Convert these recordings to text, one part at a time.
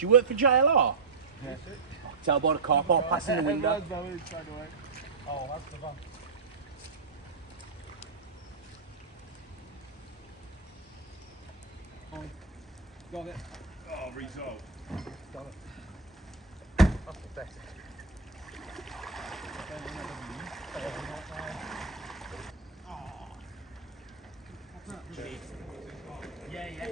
you work for JLR? Yeah. Tell by the car park passing the window. Oh, that's the one. Got it. Oh, result. Got it. That's pathetic. Yeah, yeah.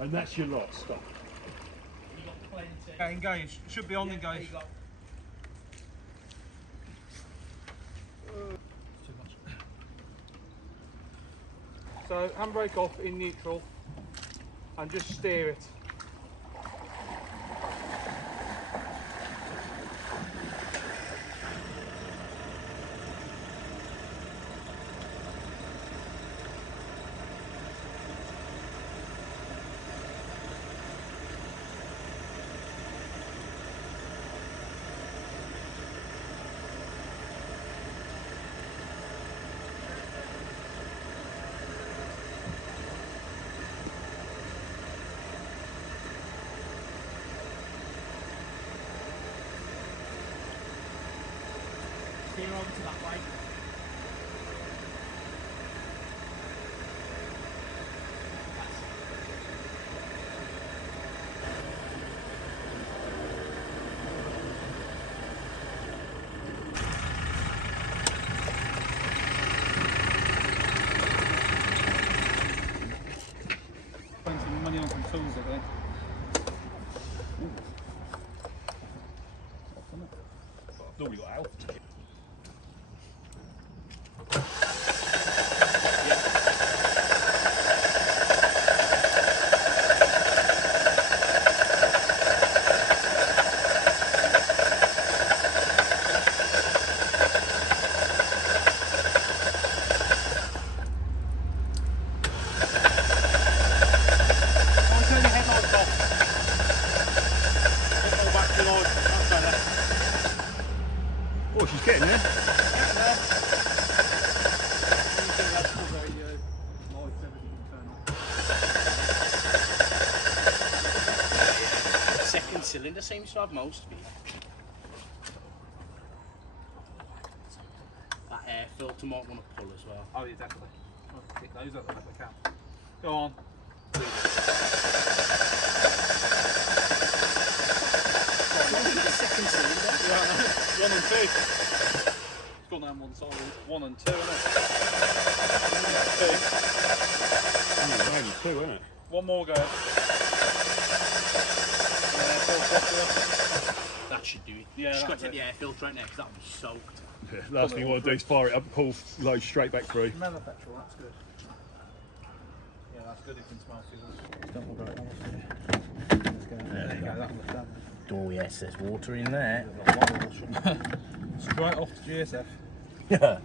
And that's your lot, stop. You got plenty. Yeah, engage. Should be on Yeah, engage. you got- Too much. So handbrake off in neutral and just steer it. Steer over to that way. Spend some money on some tools, I think. I've normally got Alf to get. Turn your headlights off. Put all back to the light. That's better. Oh, she's getting there. Second cylinder seems to have most of it. That air filter might want to pull as well. Oh, yeah, definitely. I'll pick those up if I can. Go on. Second cylinder. Yeah, 1 and 2. It's gone down one side. 1 and 2, isn't it? 2. Only two, isn't it? One more go. That should do it. Yeah, Just got that's to it. the air filter right now because that was soaked. Yeah, last thing you want to do is fire it up, pull load straight back through. Mellow petrol, that's good. Yeah, that's good if it smells good. Don't worry about it. There you go, that was done. Oh yes, there's water in there. Straight off to GSF. Yeah.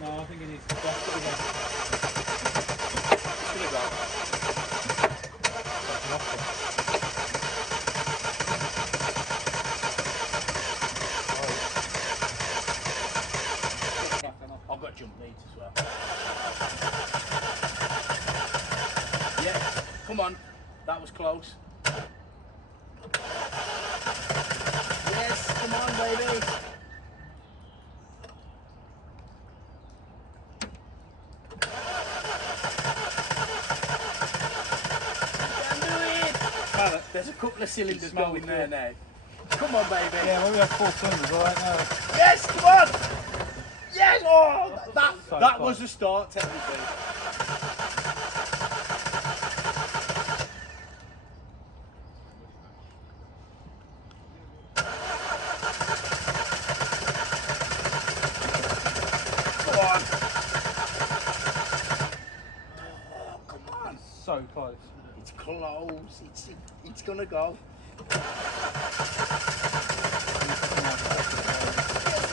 No, I think he needs to stop it again. It's gonna go. That's enough. I've got jump leads as well. Yeah, come on. That was close. Yes, come on, baby. You can do it. Smell it. There's a couple of cylinders Smell going the there fuel. now. Come on, baby. Yeah, well, we have 4 cylinders right now. Yes, come on! Yes! Oh, So that close. was the start, technically. Come on! Oh, come on! So close. It's close. It's gonna go. Yes,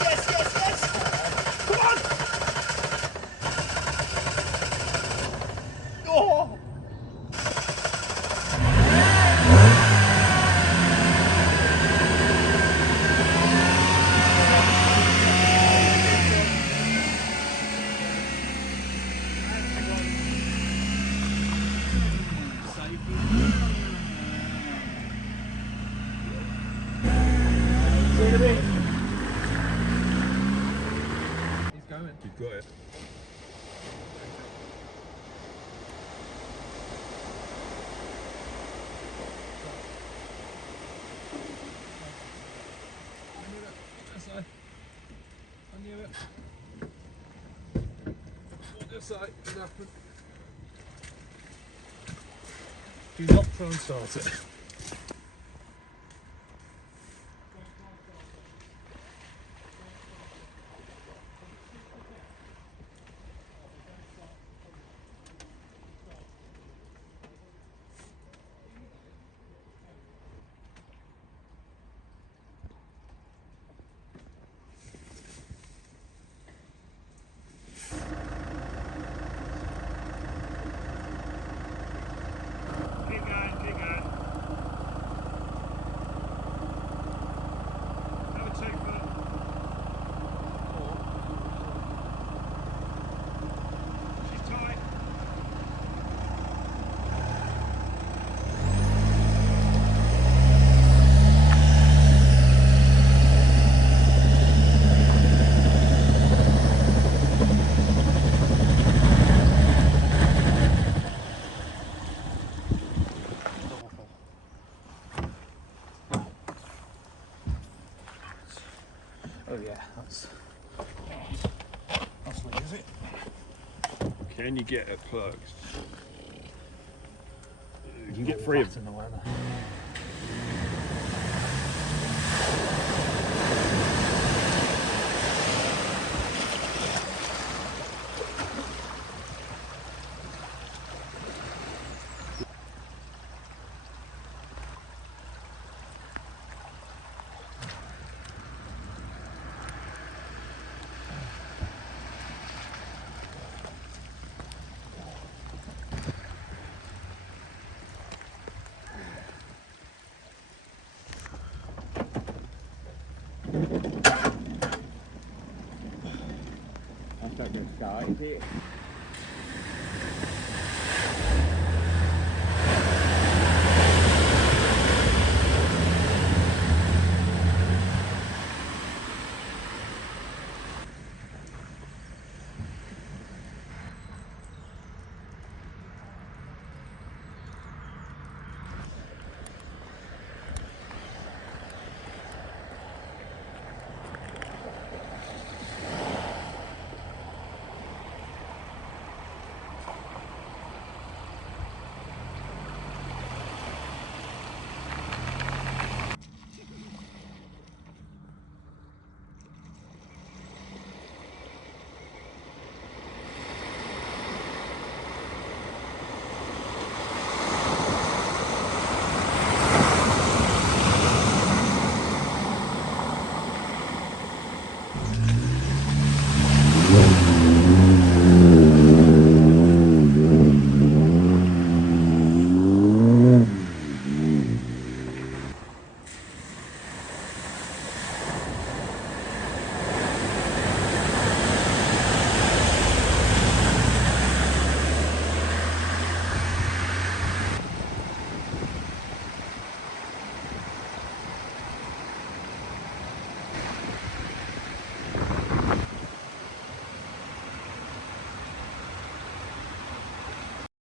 yes, yes, yes! Come on! Oh! going to be? He's going. You've got it. I knew it. On this side, it happened. Do not try and start it. Keep going, keep going. Have a 2 foot. She's tight. Oh yeah, that's what is it? Can you get it plugged? You can get 3 of them. in the weather. That's not going to start, is it?